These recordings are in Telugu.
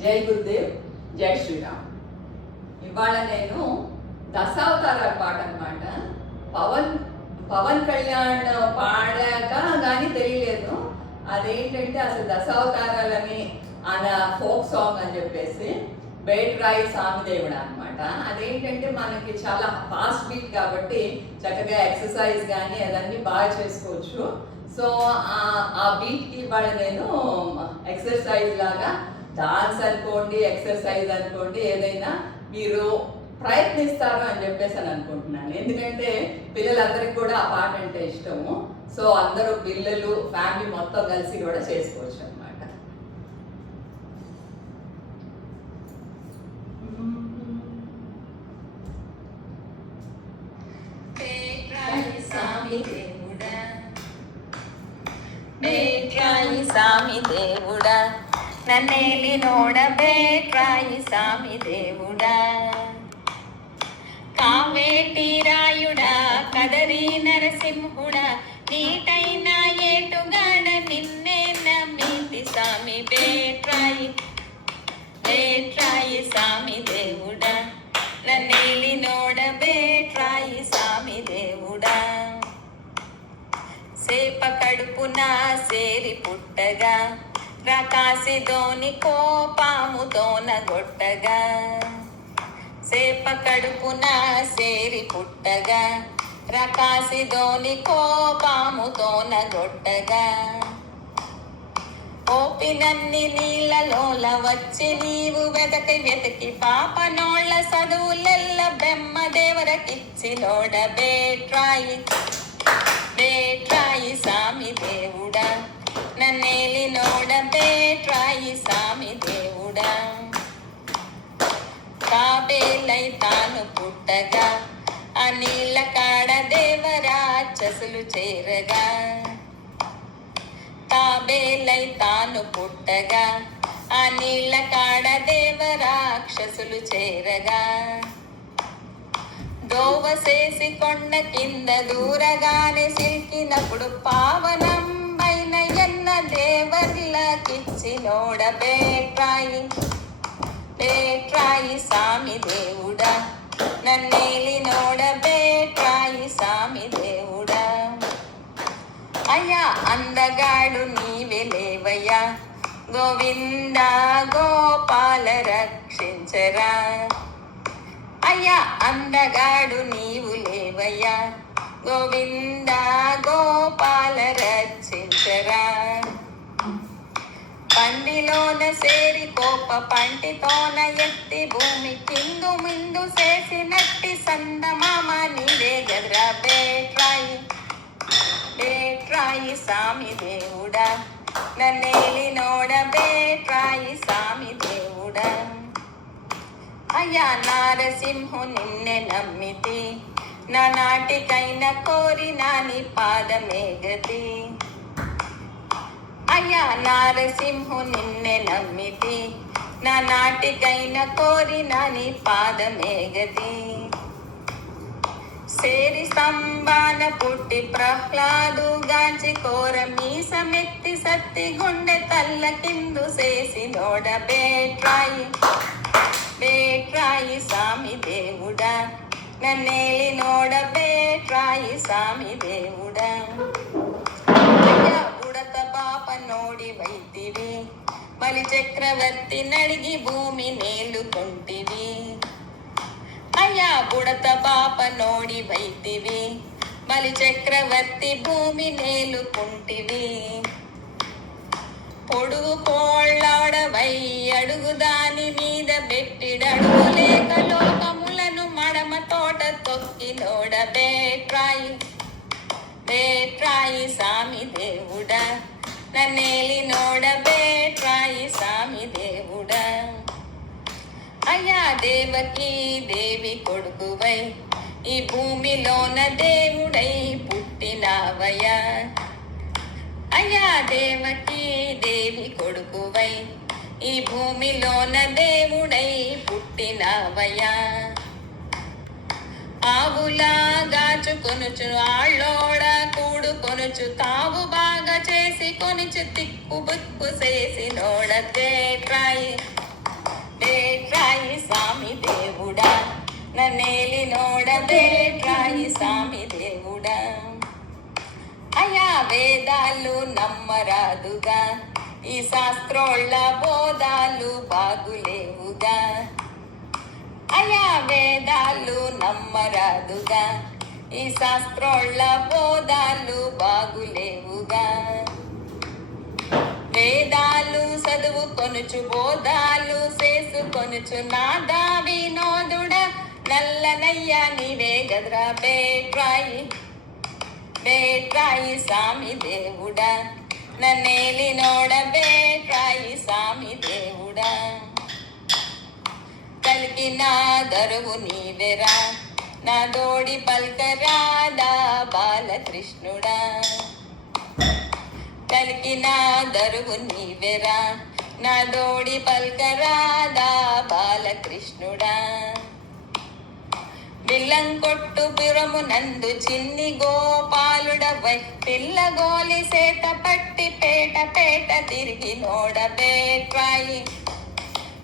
జై గురుదేవ్, జై శ్రీరామ్. ఇవాళ నేను దశావతారాల పాట అనమాట. పవన్ కళ్యాణ్ పాడాక కానీ తెలియలేదు అదేంటంటే అసలు దశావతారాలని ఆయన ఫోక్ సాంగ్ అని చెప్పేసి బేట్రాయి సామిదేవుడు అనమాట. అదేంటంటే మనకి చాలా ఫాస్ట్ బీట్ కాబట్టి చక్కగా ఎక్సర్సైజ్ కానీ అదన్నీ బాగా చేసుకోవచ్చు. సో ఆ బీట్కి ఇవాళ నేను ఎక్సర్సైజ్ లాగా డాన్స్ అనుకోండి, ఎక్సర్సైజ్ అనుకోండి, ఏదైనా మీరు ప్రయత్నిస్తారు అని చెప్పేసి అని అనుకుంటున్నాను. ఎందుకంటే పిల్లలందరికీ కూడా ఆ పాట అంటే ఇష్టము. సో అందరూ పిల్లలు ఫ్యామిలీ మొత్తం కలిసి కూడా చేసుకోవచ్చు అనమాట. సామి దేవుడా నన్నేలి నోడ బేట్రాయి సామి దేవుడా కావేటి రాయుడా కదరి నరసింహుడా నీటైన ఏటుగాడ నిన్నే నమ్మితి సామి బేట్రాయి సామి దేవుడా నన్నేలి నోడ బేట్రాయి సామి దేవుడా సేప కడుపున సేరి పుట్టగా రాకాసిదోని కోపాముతోన గొట్టగా సేప కడుపున సేరి పుట్టగా రాకాసిదోని కోపాముతోన గొట్టగా ఓపినన్ని నీళ్ళలోల వచ్చి నీవు వెతకి పాపనోళ్ళ చదువులెల్ల బ్రహ్మదేవరకిచ్చినోడ బేట్రాయి సామి దేవుడా నన్నేలి నోడ బేట్రాయి సామి దేవుడా కాబేలై తాను పుట్టగా ఆ నీళ్ళ కాడ దేవరాక్షసులు చేరగా కాబేలై తాను పుట్టగా ఆ నీళ్ళ కాడ దేవరాక్షసులు చేరగా దోవసేసి కొండ కింద దూరగానే సిల్కినప్పుడు పావనం పైన ఎన్న దేవర్లకిచ్చినోడ బేట్రాయి సామి దేవుడా నన్నేలి నోడ బేట్రాయి సామి దేవుడా అయ్యా అందగాడు నీవే లేవయ్యా గోవిందా గోపాల రక్షించరా అయ్యా అందగాడు నీవు లేవయ్యా గోవిందా గోపాల రక్షించరా పందిలోన సేరి కోప పంటితోన ఎత్తి భూమి కిందు మిందు చేసినట్టి సందమామ నీవే గదరా బేట్రాయి సామి దేవుడా నన్నేలి నోడ బేట్రాయి సామి దేవుడా అయ్యా నారసింహు నిన్నే నమ్మితి నా నాటికైన కోరి నాని పాదమే గతి అయ్యా నారసింహు నిన్నే నమ్మితి నా నాటికైన కోరి నాని పాదమే గతి సేరి స్తంభాన పుట్టి ప్రహ్లాదు గాంచి కోర మీసమెత్తి సత్తి గుండె తల్ల కిందు చేసి నోడ బేట్రాయి సామి దేవుడా నన్నేలి నోడ బేట్రాయి సామి దేవుడా అయ్యా బుడత పాప నోడి వైతివి బలి చక్రవర్తి నడిగి భూమి నేలుకుంటివి అయ్యా బుడత పాప నోడి వైతివి బలి చక్రవర్తి భూమి నేలుకుంటివి పొడుగు కోళ్ళాడవై అడుగు దాని మీద బెట్టిడడుగు లేక లోకములను మడమ తోట తొక్కినోడ బేట్రాయి సామి దేవుడా నన్నేలి నోడ బేట్రాయి సామి దేవుడా అయ్యా దేవకి దేవి కొడుకువై ఈ భూమిలోన దేవుడై పుట్టినావయ్యా అయ్యా దేవకి దేవి కొడుకువై ఈ భూమిలోన దేవుడై పుట్టినవయ్యా ఆవులా గాచుకొనుచు ఆళ్ళోడ కూడుకొనుచు తావు బాగా చేసి కొనుచు తిక్కు బుక్కు చేసి నోడ స్వామి దేవుడా నన్నేలి నోడ బేట్రాయి స్వామి దేవుడా అయా వేదాలు నమ్మరాదుగా ఈ శాస్త్రోళ్ళ బోధాలు బాగులేవుగా అయా వేదాలు నమ్మరాదుగా ఈ శాస్త్రోళ్ళ బోధాలు బాగులేవుగా వేదాలు చదువుకొనుచు బోధాలు చేసుకొనుచు నాదా వినోదుడ నల్లనయ్య నీవే గద్రా బేట్రాయి బేట్రాయి స్వామి దేవుడా నన్నేలి నోడ బేట్రాయి స్వామి దేవుడా కలికి నా దరువు నీవెరా నా దోడి పల్కరాదా బాలకృష్ణుడా కలికి నా దరువు నీవెరా నా దోడి పల్కరాదా బాలకృష్ణుడా బిల్లం కొట్టు పిరము నందు చిన్ని గోపాలుడవై పిల్ల గోలి సేత పట్టి పేట పేట తిరిగి నోడ బేట్రాయి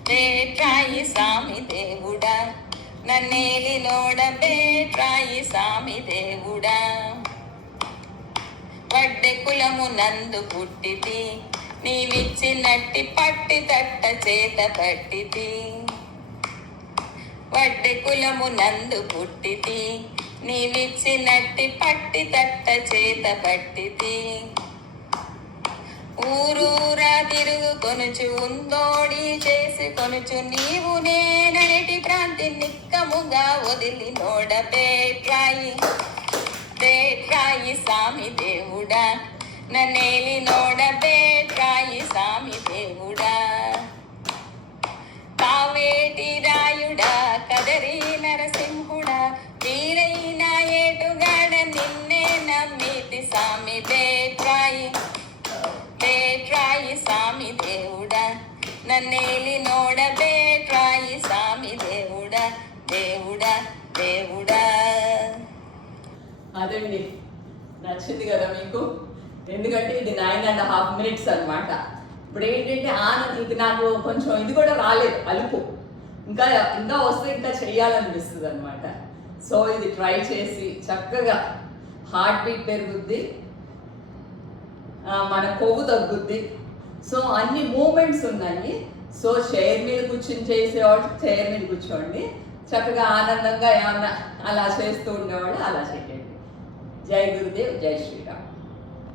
బేట్రాయి స్వామి దేవుడా నన్నేలి నోడ బేట్రాయి స్వామి దేవుడా వడ్డె కులము నందు పుట్టితి నీవిచ్చినట్టి పట్టి తట్ట చేత పట్టితి వడ్డె కులము నందు పుట్టితి నీవిచ్చినట్టి పట్టి తట్ట చేత పట్టితి ఊరూరా తిరుగుకొనుచు ఉందోడి చేసుకొనుచు నీవు నేనటి ప్రాంతి నిక్కముగా వదిలి నోడ బేట్రాయి బేట్రాయి స్వామి దేవుడా నన్నేలి నోడ బేట్రాయి స్వామి దేవుడా కావేటి రాయుడా కదరి నరసింహుడా వీరైన ఏటుగాడ నిన్నే నమ్మితి స్వామి బేట్రాయి బేట్రాయి స్వామి దేవుడా నన్నేలి నోడ బేట్రాయి స్వామి దేవుడా దేవుడా దేవుడా. అదండి, నచ్చింది కదా మీకు? ఎందుకంటే ఇది 9.5 minutes అనమాట. ఇప్పుడు ఏంటంటే ఇది నాకు కొంచెం ఇది కూడా రాలేదు, అలుపు ఇంకా ఇంకా వస్తే ఇంకా చెయ్యాలనిపిస్తుంది అనమాట. సో ఇది ట్రై చేసి చక్కగా హార్ట్ బీట్ పెరుగుద్ది, మన కొవ్వు తగ్గుద్ది. సో అన్ని మూమెంట్స్ ఉన్నాయి. సో చైర్ మీద కూర్చొని చేసేవాళ్ళు చైర్ మీద కూర్చోండి, చక్కగా ఆనందంగా ఏమన్నా అలా చేస్తూ ఉండేవాళ్ళు అలా చేయండి. జై గురుదేవ్, జై శ్రీరామ్.